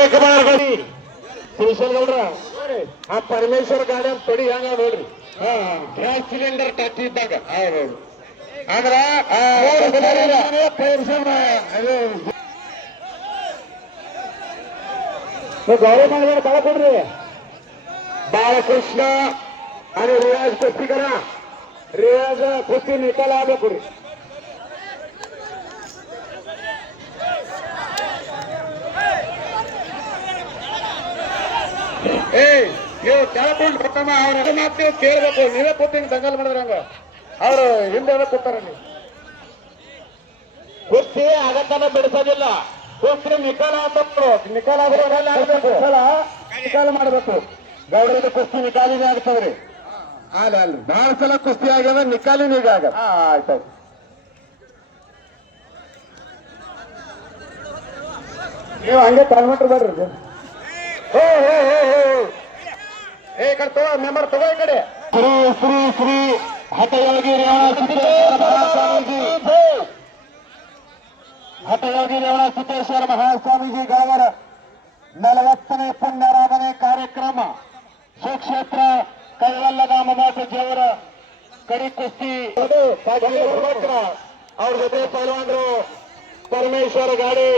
ಏಕ ಬಾರ್ ಗಾಡಿ ಕಿಶನ್ ಗೌಡ್ರ ಆ ಪರಮೇಶ್ವರ ಗಾಡಿ ಅಂತ ತೊಡಿ ಹಂಗ ನೋಡ್ರಿ ಗ್ಯಾಸ್ ಸಿಲಿಂಡರ್ ಟಚ್ ಇದ್ದಾಗ ಅಂದ್ರ ಗೌರವ ಮಾಡಿದ್ರೆ ಕಳ ಕೊಡ್ರಿ ಬಾಲಕೃಷ್ಣ आणि रियाज कुस्ती करा रियाज कुस्ती निकाल ಆಗಬೇಕು ರೀ ನೀವು ಕೇಳ್ಕೊಂಡು ಪ್ರಥಮ ಅವ್ರ ಮಾತು ಕೇಳಬೇಕು ನೀವೇ ಕೂತೀನಿ ದಂಗಲ್ ಮಾಡಿದ್ರಂಗ ಅವ್ರು ಹಿಂದೆ ಕೂತಾರ ನೀವು ಕುಸ್ತಿ ಆಗತ್ತನ ಬಿಡಿಸೋದಿಲ್ಲ ಕುಸ್ತಿ ನಿಕಾಲ ಆಗ್ಬೇಕು ನಿಕಾಲ ನಿಕಾಲ ಮಾಡಬೇಕು ಗೌಡ್ರದ ಕುಸ್ತಿ ನಿಕಾಲಿನೇ ಆಗ್ತದ್ರಿ ಅಲ್ರಿ ಬಹಳ ಸಲ ಕುಸ್ತಿ ಆಗ್ಯದ ನಿಕಾಲಿನ ಈಗ ಆಗದ ಆಯ್ತಾಯ್ತು ನೀವು ಹಂಗೆ ಕನ್ವರ್ಟರ್ ಬರ್ರಿ ಏ ಕಡೆ ತಗೋ ಮೆಂಬರ್ ತಗೋ ಈ ಕಡೆ ಶ್ರೀ ಶ್ರೀ ಶ್ರೀ ಹಠಯೋಗಿ ಹಠಯೋಗಿ ರೇವಣ ಸಿದ್ದೇಶ್ವರ ಮಹಾಸ್ವಾಮೀಜಿ ಗಾವರ 40ನೇ ಪುಣ್ಯರಾಧನೆ ಕಾರ್ಯಕ್ರಮ ಸುಕ್ಷೇತ್ರ ಕೈವಲ್ಲದ ಮಮಾಟಜಿಯವರ ಕಡಿ ಕುಸ್ತಿ ಅವ್ರ ಜೊತೆ ಪೈಲ್ವಾನರು ಪರಮೇಶ್ವರ ಗಾಡಿ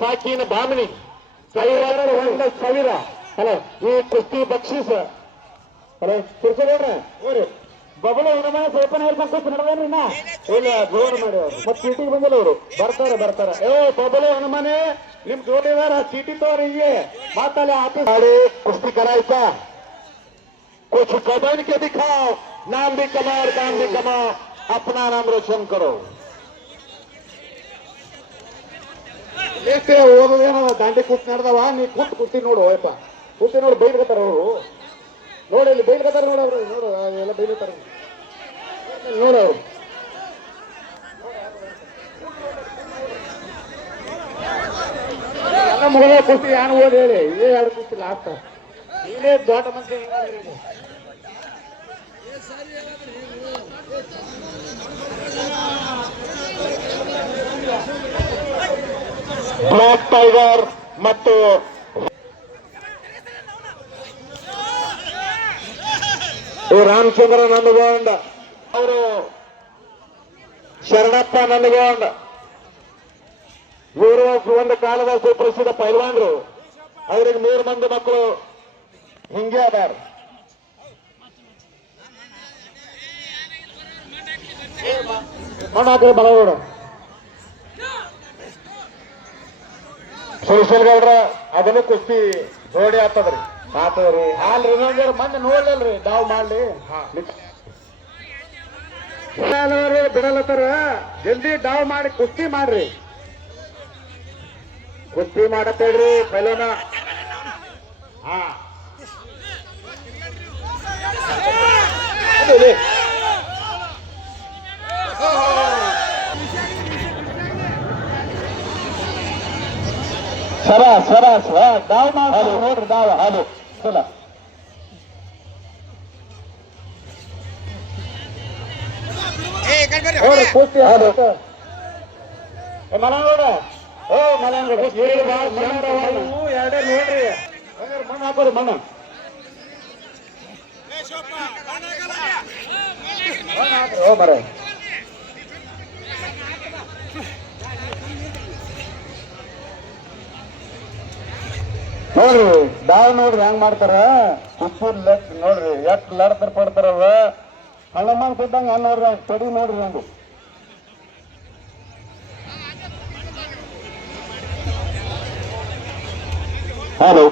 ಸಾಕಿನ ಬಾಮನಿ ಒಂದು 1000 ಹಲೋ ಈ ಕುಸ್ತಿ ಬಕ್ಷೀಸ್ ಹಲೋ ತಿರ್ಸೋಡ್ರೆ ಓರಿ ಬಬಲು ಹನುಮಾನ ಸೇಪನ ಹೇಳ್ಕೊಂಡು ಕೂತು ನಡೆದೇನ್ರಿ ನಾ ಇಲ್ಲ ಜೋರ್ ಮಾಡಿ ಅವ್ರು ಮತ್ತೆ ಚೀಟಿಗೆ ಬಂದಿಲ್ಲ ಅವರು ಬರ್ತಾರೆ ಬಬಲು ಹನುಮಾನೆ ನಿಮ್ ಜೋಡಿದಾರ ಚೀಟಿ ತೋರಿ ಹಿಂಗೆ ಮಾತಲ್ಲ ಆಫೀಸ್ ಗಾಡಿ ಕುಸ್ತಿ करायचा कुछ कदम के दिखाओ नाम भी कमाओ और काम भी कमाओ अपना नाम रोशन करो ಓದೋದೇನೋ ದಾಂಡಿ ಕೂತ್ ನಡೆದವ ನೀ ಕೂತಿ ನೋಡು ಅಯ್ಯಪ್ಪ ಕೂತಿ ನೋಡಿ ಬೈಲ್ಕತ್ತಾರ ಅವರು ನೋಡಿ ಇಲ್ಲಿ ಬೈಲ್ಕತ್ತಾರ ನೋಡವ್ರು ನೋಡು ಎಲ್ಲ ಬೈಲತ್ತಾರ ನೋಡವ್ರು ಎಲ್ಲ ಮುಗದ ಕುಸ್ತಿ ಏನು ಓದಿ ಹೇಳಿ ಇದೇ 2 ಕುಸ್ತಿ ಲಾಸ್ಟ್ ಇಲ್ಲೇ ದೊಡ್ಡ ಮಂದಿ ಬ್ಲಾಕ್ ಟೈಗರ್ ಮತ್ತು ರಾಮಚಂದ್ರ ನಂದಗೋಂಡ ಅವರು ಶರಣಪ್ಪ ನಂದಗೋಂಡ ಇವರು ಒಂದು ಕಾಲದ ಸುಪ್ರಸಿದ್ಧ ಪೈಲ್ವಾನ್ರು ಅವ್ರಿಗೆ 3 ಮಂದಿ ಮಕ್ಕಳು ಹಿಂಗೆ ಅದಾರ ಮಣ್ಣಾಕ ಬಲಗೌಡ ಸುರೇಶ್ವರ ಗೌಡ್ರ ಅದನ್ನು ಕುಸ್ತಿ ಜೋಡಿ ಆಗ್ತದ್ರಿ ಆತದ್ರಿ ಅಲ್ರಿ ಇನ್ನೊಂದು ಮಂದಿ ನೋಡ್ಲಲ್ರಿ ಡಾವ್ ಮಾಡ್ಲಿ ಬಿಡಲತ್ತಾರ ಜಲ್ದಿ ಡಾವ್ ಮಾಡಿ ಕುಸ್ತಿ ಮಾಡ್ರಿ ಕುಸ್ತಿ ಮಾಡತ್ತೇಳ್ರಿ ಪೈಲೋನ ಹಾ ಸರಾಸ್ ಡಾವ್ ಮಾಡಿ ನೋಡ್ರಿ ಡಾವ ಅದು ಚಲ ಕುಸ್ತಿ ಅದು ಮಲಂಗೋಡ ಮಲಂಗೋಡ ಎರಡೇ ನೋಡ್ರಿ ಮಣ್ಣು ಹಾಕೋರಿ ಮಣ್ಣು ಮರ ನೋಡ್ರಿ ಡಾವ್ ನೋಡ್ರಿ ಹೆಂಗ್ ಮಾಡ್ತಾರ ಕುಸ್ತಿ ನೋಡ್ರಿ ಎಷ್ಟ್ ಲಡ್ತಾರ ಪಡ್ತಾರವ ಹನುಮಾನ್ ಕೊಟ್ಟಂಗ ನೋಡ್ರಿ ತಡಿ ನೋಡ್ರಿ ನಂದು ಹಲೋ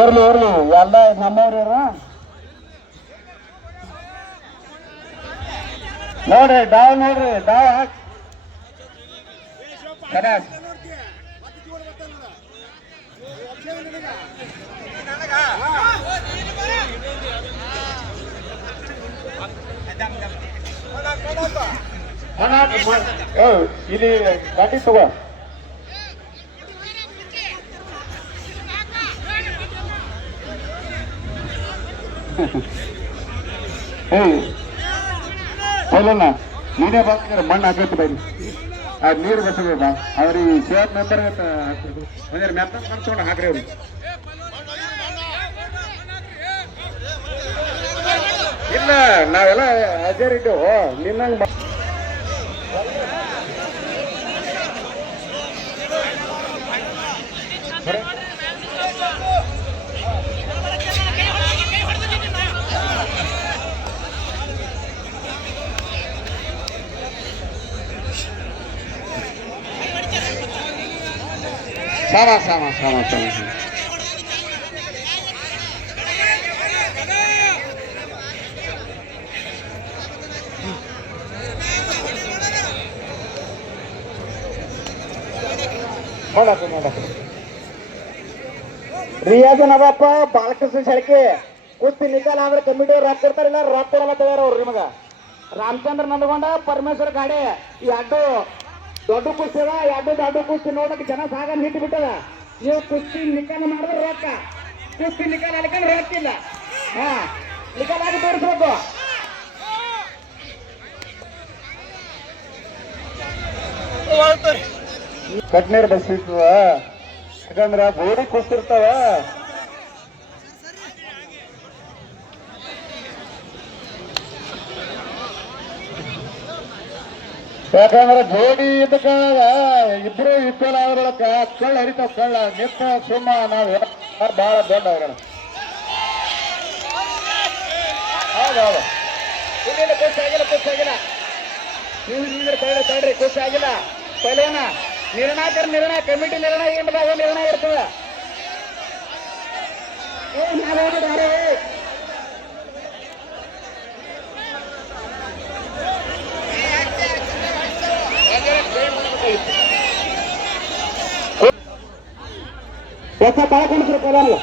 ಇರ್ಲಿ ಎಲ್ಲ ನಮ್ಮವ್ರ ನೋಡ್ರಿ ಡಾವ್ ಹಾಕಿ ಇಲ್ಲಿ ಗಾಡಿ ತಗೋ ಏಯ್ ಅಲ್ಲಣ್ಣ ನೀನೇ ಬಂದ್ರೆ ಮಣ್ಣು ಹಾಕೈತಿ ಬೈ ಆ ನೀರು ಬಸಬೇಕ ಅವ್ರಿಗೆ ಸೇವತ್ ಮೆಂಬರ್ ಒಂದೇ ಮೆತ್ತ ಕರ್ಸ್ಕೊಂಡು ಹಾಕ್ರಿ ಅವ್ರಿಗೆ ಇಲ್ಲ ನಾವೆಲ್ಲ ಹಾಜರಿದ್ದೇವು ನಿನ್ನಂಗೆ sama. ರಿಯಾಜ್ ನವಾಪ ಬಾಲಕೃಷ್ಣ ಶೆಳಕೆ ಕುಸ್ತಿ ನಿಕಾಲ ಅಂದ್ರೆ ಕಮಿಟಿ ರೊಕ್ಕ ಕೊಡ್ತಾರಿಲ್ಲ ರೊಕ್ಕ ಕೊಡಲ್ಲ ತಗೋರ ಅವ್ರು ನಿಮಗ ರಾಮಚಂದ್ರ ನಂದಗೊಂಡ ಪರಮೇಶ್ವರ ಗಾಡಿ ಎರಡು ದೊಡ್ಡ ಕುಸ್ತಿ ಅದ ಎರಡು ದೊಡ್ಡ ಕುಸ್ತಿ ನೋಡಕ್ ಜನ ಸಾಗನ್ ಹಿಟ್ಟು ಬಿಟ್ಟದ ನೀವು ಕುಸ್ತಿ ನಿಕಾಲ ಮಾಡಿದ್ರೆ ರೊಕ್ಕ ಕುಸ್ತಿ ನಿಕಾಲ ಅಲ್ಲಿಕಂದ್ರೆ ರೊಕ್ಕ ಇಲ್ಲ ಹಾ ನಿಕಾಲ ಆಗಿ ತೋರಿಸ್ಬೇಕು ಕಟ್ನೇರ್ ಬಸ್ ಇರ್ತದ ಯಾಕಂದ್ರ ಗೋಡಿ ಕುಸ್ತಿರ್ತಾವ ಯಾಕಂದ್ರೆ ಜೋಡಿ ಇದ್ದ ಕಾಲ ಇಬ್ರು ಇಪ್ಪಲ ಆದ್ರೊಳಕ ಕಳ್ಳ ಹರಿತಾವ ಕಳ್ಳ ನಿತ್ತ ಸುಮ್ಮ ನಾವು ಬಹಳ ದೊಡ್ಡ ಅವ್ರ ಹೌದೌದು ಇಲ್ಲ ಖುಷಿ ಆಗಿಲ್ಲ ನೀವು ತಡ್ರಿ ಖುಷಿ ಆಗಿಲ್ಲ ಪೈಲೇನ ನಿರ್ಣಯ ಕಮಿಟಿ ನಿರ್ಣಯ ಏನ್ದಾಗ ನಿರ್ಣಯ ಇರ್ತದ ಹೊಸ ಕಳ್ಕೊಂಡಿದ್ರು ಪೈಲಾನ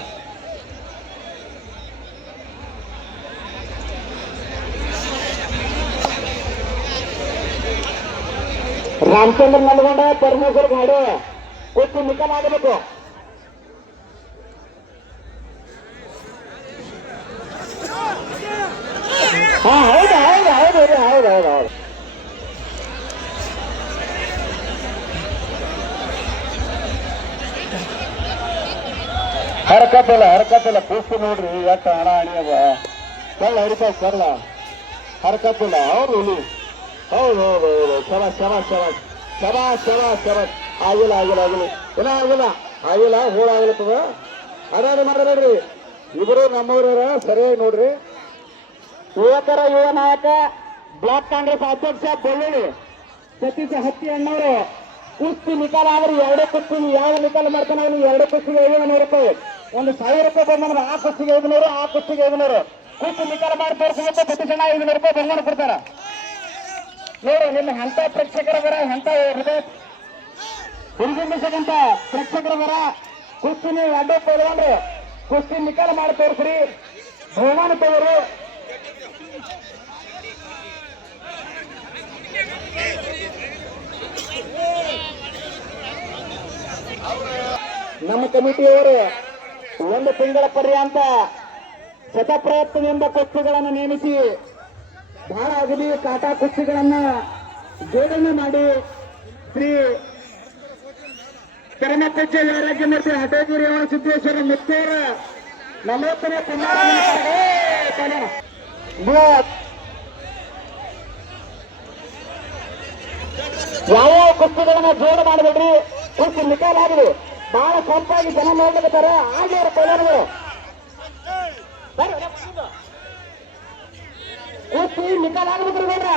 ರಾಮಚಂದ್ರ ನಲ್ಗೊಂಡ ಪರಮೇಶ್ವರ್ ಗಾಡಿ ಕುಸ್ತಿ ನಿಕಾಲ ಆಗಬೇಕು ಹಾ ಹೌದು ಹರಕತ್ತಿಲ್ಲ ಕುಸ್ತಿ ನೋಡ್ರಿ ಎಷ್ಟು ಹಣ ಅಣಿಯದ ಕಳ್ಳ ಹರಿತಾವ ಕಳ್ಳ ಹರಕತ್ತಿಲ್ಲ ಹೌದು ಹುಲಿ ಹೌದು ಶಬಾಷ್ ಆಗಿಲ್ಲ ಹೋಳಾಗ್ಲತ್ತದ ಅದಾದ ಮಾಡ್ರಿ ಇಬ್ರು ನಮ್ಮವ್ರ ಸರಿಯಾಗಿ ನೋಡ್ರಿ ಯುವಕರ ಯುವ ನಾಯಕ ಬ್ಲಾಕ್ ಕಾಂಗ್ರೆಸ್ ಅಧ್ಯಕ್ಷ ಬೆಳ್ಳುಳ್ಳಿ ಸತೀಶ ಹತ್ತಿ ಅಣ್ಣವರು ಕುಸ್ತಿ ನಿಕಾಲ ಆದ್ರೆ ಎರಡೇ ಕುಸ್ತಿ ಯಾವ ನಿಕಾಲ ಮಾಡ್ತಾನೆ ಅವನು ಎರಡು ಕುಸ್ತಿಗೆ 500 ರೂಪಾಯಿ ಒಂದು 1000 ರೂಪಾಯಿ ಬಂದ್ರೆ ಆ ಕುಸ್ತಿಗೆ 500 ಕುಸ್ತಿ ನಿಕಾಲ ಮಾಡಿ ತೋರಿಸಿದ್ರೆ ಸತೀಶ್ ಅಣ್ಣ 500 ರೂಪಾಯಿ ಬಹುಮಾನ ಕೊಡ್ತಾರ ನೋಡು ನಿಮ್ಮ ಅಂತ ಪ್ರೇಕ್ಷಕರ ಬರ ಅಂತ ಹುರಿದುಂಬಿಸಕ್ಕಂತ ಪ್ರೇಕ್ಷಕರ ಬರ ಕುಸ್ತಿ ನೀವು ಅಡ್ಡ ತಗೊಂಡ್ರೆ ಕುಸ್ತಿ ನಿಕಾಲ ಮಾಡಿ ತೋರಿಸ್ರಿ ಬಹುಮಾನ ತಗೋರು ನಮ್ಮ ಕಮಿಟಿಯವರು 1 ತಿಂಗಳ ಪರ್ಯಂತ ಶತಪ್ರಯತ್ನದಿಂದ ಕುಸ್ತಿಗಳನ್ನು ನೇಮಿಸಿ ಬಹಳ ಅಗಲಿ ಕಾಟಾ ಕುಸ್ತಿಗಳನ್ನ ಜೋಡಣೆ ಮಾಡಿ ಶ್ರೀ ಕರಮಕಜ್ಜೆ ರಾಜ್ಯಮೂರ್ತಿ ಹಟೇಗಿರಿ ಸಿದ್ದೇಶ್ವರ ಮುತ್ತೇರ 40ನೇ ಯಾವ ಕುಸ್ತಿಗಳನ್ನ ಜೋಡ ಮಾಡಬೇಡ್ರಿ ಕುಸ್ತಿ ನಿಕಾಲ ಆಗಲಿ ಬಹಳ ಸೊಂಪಾಗಿ ಜನ ನೋಡ್ಲಿಕ್ತಾರೆ ಆಗಲಿ ಅವರ ಕೈಲಾರಗಳು ಕುಸ್ತಿ ನಿಕಾಲ ಆಗ್ಬೇಕ್ರಿ ನೋಡ್ರ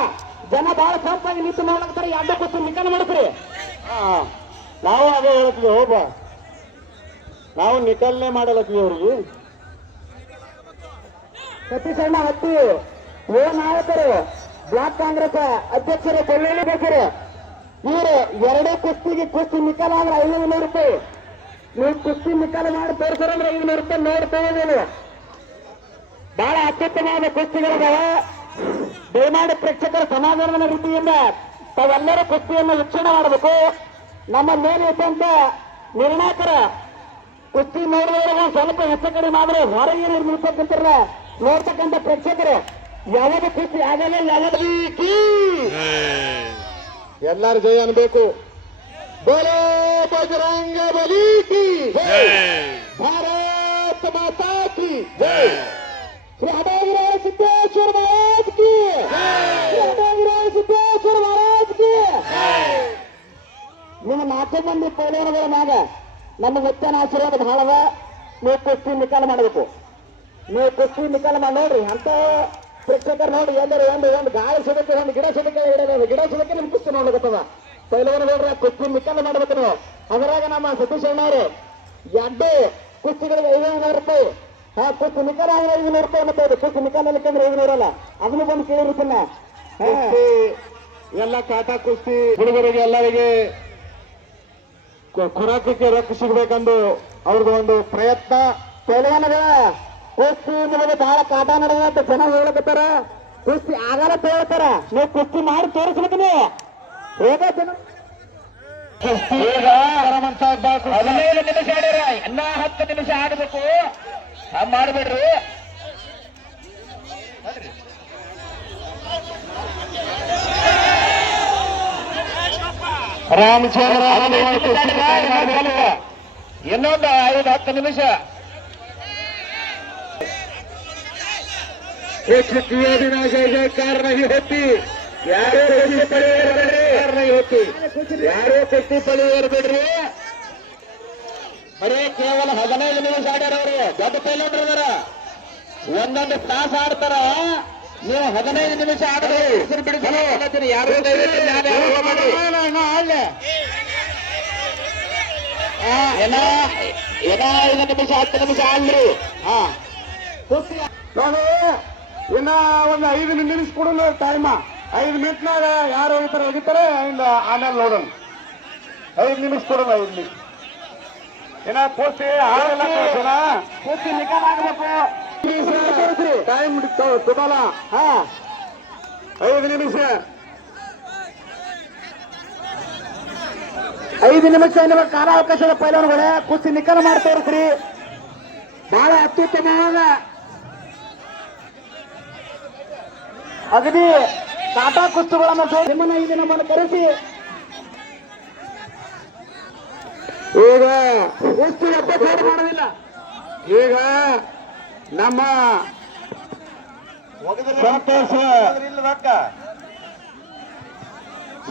ಜನ ಬಹಳ ಸೊಂಪಾಗಿ ನಿಂತು ನೋಡ್ಲಕ್ತಾರೆ ಎರಡು ಕುಸ್ತಿ ನಿಕಾಲ ಮಾಡಿಸ್ರಿ ನಾವು ಅದೇ ಹೇಳ್ತೀವಿ ಹೋಗ ನಾವು ನಿಕಾಲನೆ ಮಾಡಲತ್ತೀವಿ ಅವ್ರಿಗೆ ಸತೀಶ್ ಅಣ್ಣ ಹತ್ತಿ ಯುವ ನಾಯಕರು ಬ್ಲಾಕ್ ಕಾಂಗ್ರೆಸ್ ಅಧ್ಯಕ್ಷರು ಬೆಳ್ಳುಳ್ಳಿ ಬೇಕರು ಇವರು ಎರಡೇ ಕುಸ್ತಿ ನಿಕಾಲ ಅಂದ್ರೆ 500 ರೂಪಾಯಿ ನೀವು ಕುಸ್ತಿ ನಿಕಾಲ ಮಾಡಿ ತೋರಿಸೋರಂದ್ರೆ 500 ರೂಪಾಯಿ ನೋಡ್ತೇವೆ ಬಹಳ ಅತ್ಯುತ್ತಮವಾದ ಕುಸ್ತಿಗಳಿದಾವ ದಯಮಾಡಿ ಪ್ರೇಕ್ಷಕರ ಸಮಾಧಾನದ ರೀತಿಯಿಂದ ತಾವೆಲ್ಲರೂ ಕುಸ್ತಿಯನ್ನು ವೀಕ್ಷಣೆ ಮಾಡಬೇಕು ನಮ್ಮ ಮೇಲೆ ಇದ್ದಂತ ನಿರ್ಣಾಯಕರ ಕುಸ್ತಿ ನೋಡಿದವರಿಗೆ ಸ್ವಲ್ಪ ಹೆಚ್ಚು ಕಡಿಮೆ ಆದ್ರೆ ಹೊರಗೆ ನಿಲ್ಕೊಂತಿರಲ್ಲ ನೋಡ್ತಕ್ಕಂಥ ಪ್ರೇಕ್ಷಕರು ಯಾವಾಗ ಖುಷಿ ಆಗಲ್ಲ ಯಾವಾಗ ಎಲ್ಲಾರು ಜಯ ಅನ್ಬೇಕು. ಬೋಲೋ ಬಜರಂಗ ಬಲಿ ಕಿ ಭಾರತ್ ಮಾತಾ ಕಿ ಶ್ರೀ ಹಠಾಗಿರಾಯ ಸಿದ್ದೇಶ್ವರ ಮಹಾರಾಜ್ ಕಿ ಶ್ರೀ ಹಠಾಗಿರಾಯ ಸಿದ್ದೇಶ್ವರ ಮಹಾರಾಜ್ ಕಿ. ನಿಮ್ಮ 4 ಮಂದಿ ಪೈಲವಾನಗಳ ಮ್ಯಾಗ ನಮ್ಮ ಮುತ್ತನ ಆಶೀರ್ವಾದ ಬಹಳದ. ನೀವು ಕುಸ್ತಿ ನಿಕಾಲ ಮಾಡಬೇಕು. ನೀವು ಕುಸ್ತಿ ನಿಕಾಲ ಮಾಡಿ ನೋಡ್ರಿ. ಅಂತ ಪ್ರೇಕ್ಷಕರು ನೋಡಿ ಎಲ್ಲರೂ ಒಂದು ಗಾಳಿ ಸಿಡಕ್ಕೆ ಒಂದು ಗಿಡ ಸಿಡಕ್ಕೆ ಇಡೋದು. ಗಿಡ ಸಿಡಕ್ಕೆ ನಿಮ್ ಕುಸ್ತಿ ನೋಡ್ಲಿಕ್ಕತ್ತದ. ಪೈಲವಾನ ನೋಡ್ರಿ ಕುಸ್ತಿ ನಿಕಾಲ ಮಾಡ್ಬೇಕು ನೀವು. ಅದರಾಗ ನಮ್ಮ ಸತೀಶ್ ಅಣ್ಣವ್ರು 2 ಕುಸ್ತಿಗಳಿಗೆ 500 ರೂಪಾಯಿ. ಕುಸ್ತಿ ನಿಕಾಲ ಆದ್ರೆ 500 ರೂಪಾಯಿ ಮತ್ತೆ ಕುಸ್ತಿ ನಿಕಾಲ ಅಂದ್ರೆ 500 ಅಲ್ಲ. ಅದನ್ನು ಬಂದು ಕೇಳಿರ್ತೀನ. ಎಲ್ಲ ಕಾಟಾ ಕುಸ್ತಿ ಹುಡುಗರಿಗೆ ಎಲ್ಲರಿಗೆ ಖುರಾಕಕ್ಕೆ ರೊಕ್ಕ ಸಿಗ್ಬೇಕಂದು ಅವ್ರದ್ದು ಒಂದು ಪ್ರಯತ್ನ. ಪೈಲವಾನದ ಕುಸ್ತಿ ನಿಮಗೆ ಬಹಳ ಕಾಟ ನಡೆದ ಅಂತ ಜನ ಹೇಳಕತ್ತಾರ. ಕುಸ್ತಿ ಆಗಲ್ಲ ಹೇಳ್ತಾರ. ನೀವು ಕುಸ್ತಿ ಮಾಡಿ ತೋರಿಸ್ಬೇಕು. ನೀವು ಹೇಗ ಜನ 15 ನಿಮಿಷ ಆಡ್ಯಾರ. ಎಲ್ಲ 10 ನಿಮಿಷ ಆಡಬೇಕು. ಮಾಡ್ಬೇಡ್ರಿ. ರಾಮಚಂದ್ರ ಇನ್ನೊಂದು 5-10 ನಿಮಿಷ. प्रेक्षकीय जय जयकार नहीं होती. यारो कुस्ती पळीवर नहीं होती. यारो कुस्ती पळीवर बिಡ್ರಿ. ಬರೀ ಕೇವಲ 15 ನಿಮಿಷ ಆಡ್ಯಾರ. ಅವರು ದೊಡ್ಡ ಪೈಲವಾನರ ಒಂದೊಂದು ತಾಸು ಆಡ್ತಾರ. ನೀವು 15 ನಿಮಿಷ ಆಡೋದು ಹೆಸರು ಬಿಡಿಸ್ತೀನಿ. ಯಾರು 5 ನಿಮಿಷ 10 ನಿಮಿಷ ಆಡ್ರಿ. ನಾನು ಇನ್ನ ಒಂದು 5 ನಿಮಿಷ ಕೊಡೋಣ ಟೈಮ. 5 ಮಿನಿಟ್ನಾಗ ಯಾರು ಹೋಗಿತಾರೆ ಆಮೇಲೆ ನೋಡೋಣ. 5 ನಿಮಿಷ ಕೊಡೋಣ. 5 ನಿಮಿಷ ಏನ ಪೋಸ್ತಿ ಆಡಲ್ಲ. ಪೋಸ್ತಿ ನಿಕಾಲ ಆಗಬೇಕು. ಟೈಮ್ ತಗೋಲ್ಲ. 5 ನಿಮಿಷ 5 ನಿಮಿಷ ನಿಮಗೆ ಕಾಲಾವಕಾಶದ ಪೈಲವಾನಗಳೇ ಕುಸ್ತಿ ನಿಕಾಲ ಮಾಡಿ ತೋರಿಸ್ರಿ. ಬಹಳ ಅತ್ಯುತ್ತಮವಾದ ಅಗದಿ ಕಾಟಾ ಕುಸ್ತುಗಳನ್ನು ನಿಮ್ಮನ್ನ ಈ ನಮ್ಮನ್ನು ಕರೆಸಿ ಈಗ ಕುಸ್ತಿ ಅಭ್ಯಾಸ ಮಾಡೋದಿಲ್ಲ. ಈಗ ನಮ್ಮ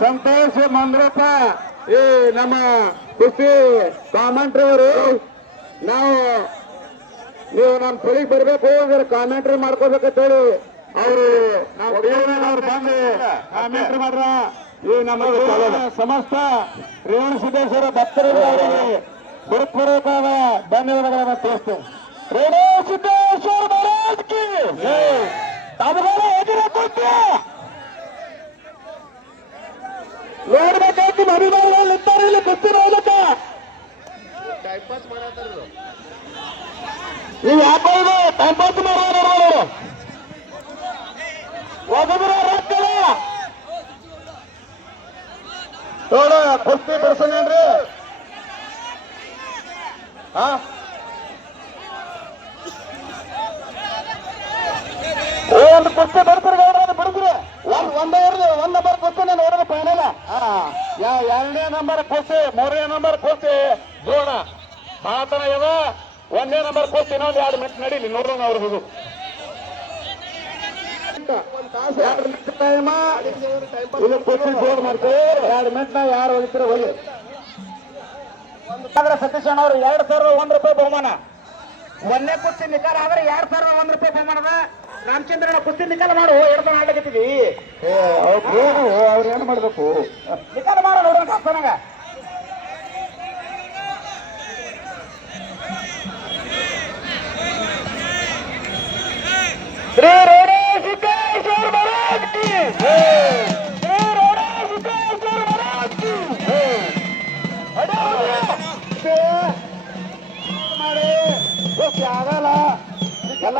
ಸಂತೋಷ ಮಂದ್ರಪ್ಪ ಈ ನಮ್ಮ ಕುಸ್ತಿ ಕಾಮೆಂಟ್ರಿ ಅವರು ನೀವು ನಮ್ಮ ಸ್ಥಳಿಗೆ ಬರ್ಬೇಕು. ಕಾಮೆಂಟ್ರಿ ಮಾಡ್ಕೋಬೇಕಂತ ಹೇಳಿ ಅವರು ಅವ್ರು ಬಂದು ಕಾಮೆಂಟ್ರಿ ಮಾಡ್ರ. ಈ ನಮ್ಮ ಸಮಸ್ತ ರೇವಣ ಸಿದ್ದೇಶ್ವರ ಭಕ್ತರಿಗೆ ಹೃತ್ಪೂರ್ವಕವಾದ ಧನ್ಯವಾದಗಳನ್ನು ತಿಳಿಸ್ತೇವೆ. ರೇವಣ ಸಿದ್ದೇಶ್ವರ ಮಹಾರಾಜ್ಗೆ ತಮಗೆಲ್ಲ ಎದುರು ಕೂತು ನೋಡ್ಬೇಕಾಯ್ತು. ಅಭಿಮಾನಿಗಳು ಇರ್ತಾರೆ ಇಲ್ಲಿ ಕುಸ್ತಿ ನೋಡ್ಬೇಕ. ನೀವು ಯಾಕ ಟೈಮ್ ಪಾಸ್ ಮಾಡೋರು ಒಬ್ಬೊಬ್ಬರ ರೊಕ್ಕಲ್ಲ ನೋಡು. ಕುಸ್ತಿ ಬಿಡಿಸೋನೇನ್ರಿ? ಒಂದು ಕುಸ್ತಿ ಬಿಡ್ತಾರೆ ಗೌಡ್ರ. ಬಿಡಿಸ್ರಿ. ಒಂದ್ ನಂಬರ್ ಕುಸ್ತಿ ನಾನು ನೋಡೋದು ಫೈನಲ್. 2ನೇ ನಂಬರ್ ಕುಸ್ತಿ 3ನೇ ನಂಬರ್ ಕುಸ್ತಿ ಜೋಡ ಮಾತನ ಇವ. 1ನೇ ನಂಬರ್ ಕುಸ್ತಿ ಇನ್ನೊಂದು 2 ಮಿನಿಟ್ ನಡೀಲಿ ನೋಡೋಣ. ಅವ್ರು ಹೋಗು 2 ಮಿನಿಟ್ ಟೈಮ. ಇದು ಕುಸ್ತಿ ಜೋಡ್ ಮಾಡ್ತೀವಿ. 2 ಮಿನಿಟ್ನಾಗ ಯಾರು ಹೋಗಿರ್ತೀರ ಹೋಗಿ. ಸತೀಶ್ ಅಣ್ಣವ್ರು 2001 ರೂಪಾಯಿ ಬಹುಮಾನ. 1ನೇ ಕುಸ್ತಿ ನಿಕಾಲ ಆದ್ರೆ 2001 ರೂಪಾಯಿ ಬಹುಮಾನದ. ರಾಮಚಂದ್ರನ ಕುಸ್ತಿ ನಿಕಾಲ ಮಾಡು. ಹಿಡ್ದು ಆಡ್ಲಿಕತ್ತೀವಿ. ಅವ್ರು ಏನು ಮಾಡ್ಬೇಕು? ನಿಕಾಲ ಮಾಡ ನೋಡೋಣ ಕಪ್ಪನಾಗ. ಶ್ರೀ ರೇವಣ ಸಿದ್ದೇಶ್ವರ ಮಹಾರಾಜ್ ಕಿ. ಶ್ರೀ ರೇವಣ ಸಿದ್ದೇಶ್ವರ ಮಹಾರಾಜ್ ಕಿ. ಮಾಡಿ ಆಗಲ್ಲ ಎಲ್ಲ